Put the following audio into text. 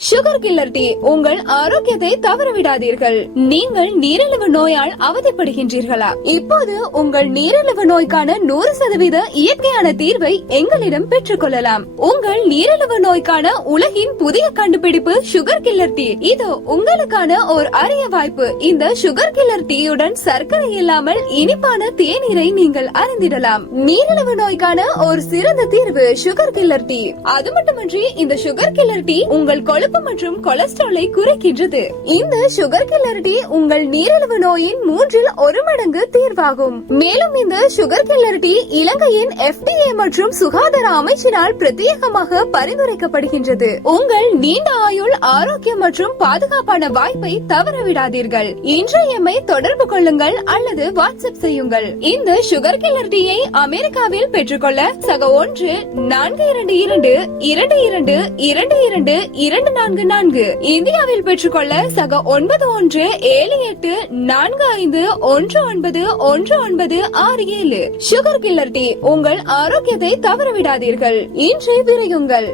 Sugar killer tea உங்கள் ஆரோக்கியத்தை தவறவிடாதீர்கள். நீங்கள் நீரிழிவு நோயால் அவதிப்படுகின்றீர்களா? இப்போது உங்கள் நீரிழிவு நோய்க்கான 100% இயற்கையான தீர்வை எங்களிடம் பெற்றுக் கொள்ளலாம். உங்கள் நீரிழிவு நோய்க்கான உலகின் புதிய கண்டுபிடிப்பு சுகர் கில்லர் டீ. இது உங்களுக்கான ஒரு அரிய வாய்ப்பு. இந்த சுகர் கில்லர் டீயுடன் சர்க்கரை இல்லாமல் இனிப்பான தேநீரை நீங்கள் அருந்திடலாம். நீரிழிவு நோய்க்கான ஒரு சிறந்த தீர்வு சுகர் கில்லர் டீ. அது மட்டுமின்றி இந்த சுகர் கில்லர் டீ உங்கள் கொழுப்பு மற்றும் கொலஸ்ட்ராலை குறைக்கின்றது. இந்த சுகர் கில்லர் டீ உங்கள் நீரிழிவு நோயின் 1/3 மடங்கு தீர்வாகும். மேலும் இந்த சுகர் கில்லர் டீ இலங்கையின் FDA மற்றும் சுகாதார அமைச்சினால் பிரத்யேகமாக பரிந்துரைக்கப்படுகின்றது. உங்கள் நீண்ட ஆயுள், ஆரோக்கியம் மற்றும் பாதுகாப்பான வாய்ப்பை தவறவிடாதீர்கள். இன்று எம்மை தொடர்பு கொள்ளுங்கள் அல்லது வாட்ஸ்அப் செய்யுங்கள். இந்த சுகர் கில்லர் டீயை அமெரிக்காவில் பெற்றுக்கொள்ள சக 1-422-22-22-244. இந்தியாவில் பெற்றுக்கொள்ள சக 917451911967. சுகர் கில்லர் டீ உங்கள் ஆரோக்கியத்தை தவறவிடாதீர்கள். இன்றே விரையுங்கள்.